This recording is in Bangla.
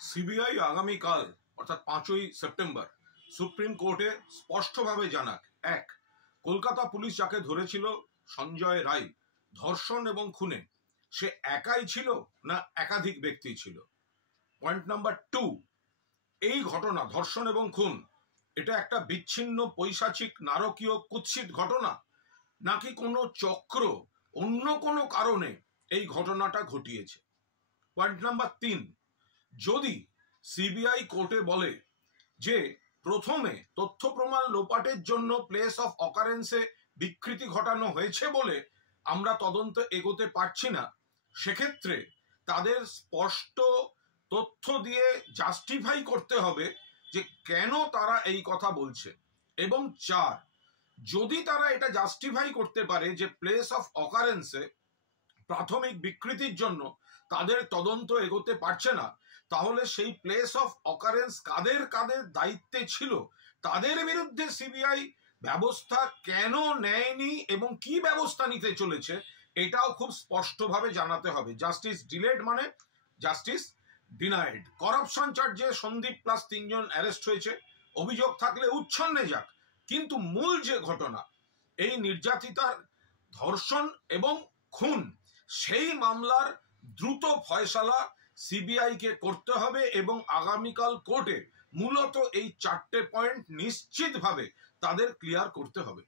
সিবিআই আগামীকাল অর্থাৎ 5ই সেপ্টেম্বর সুপ্রিম কোর্টে স্পষ্টভাবে জানাক, এক, কলকাতা পুলিশ যাকে ধরেছিল সঞ্জয় রায় ধর্ষণ এবং খুনে, সে একাই ছিল না একাধিক ব্যক্তি ছিল। পয়েন্ট নাম্বার 2, এই ঘটনা ধর্ষণ এবং খুন এটা একটা বিচ্ছিন্ন পৈশাচিক নারকীয় কুৎসিত ঘটনা, নাকি কোনো চক্র অন্য কোনো কারণে এই ঘটনাটা ঘটিয়েছে। পয়েন্ট নাম্বার 3, যদি সিবিআই কোর্টে বলে যে প্রথমে তথ্য প্রমাণ লোপাটের জন্য প্লেস অফ অকারেন্সে বিকৃতি ঘটানো হয়েছে বলে আমরা তদন্ত এগোতে পারছি না, সেক্ষেত্রে তাদের স্পষ্ট তথ্য দিয়ে জাস্টিফাই করতে হবে যে কেন তারা এই কথা বলছে। এবং 4, যদি তারা এটা জাস্টিফাই করতে পারে যে প্লেস অফ অকারেন্সে প্রাথমিক বিকৃতির জন্য তাদের তদন্ত এগোতে পারছে না, তাহলে সেই প্লেস অফ অকারেন্স কাদের কাদের দায়িত্বে ছিল তাদের বিরুদ্ধে সিবিআই ব্যবস্থা কেন নেয়নি এবং কি ব্যবস্থা নিতে চলেছে এটাও খুব স্পষ্টভাবে জানাতে হবে। জাস্টিস ডিলেড মানে জাস্টিস ডিনাইড। করাপশন চার্জে সন্দীপ প্লাস 3 জন অ্যারেস্ট হয়েছে, অভিযোগ থাকলে উচ্ছন্নে যাক, কিন্তু মূল যে ঘটনা এই নির্যাতিতার ধর্ষণ এবং খুন, সেই মামলার দ্রুত ফয়সালা সিবিআই কে করতে হবে এবং আগামীকাল কোর্টে মূলত এই 4টে পয়েন্ট নিশ্চিতভাবে তাদের ক্লিয়ার করতে হবে।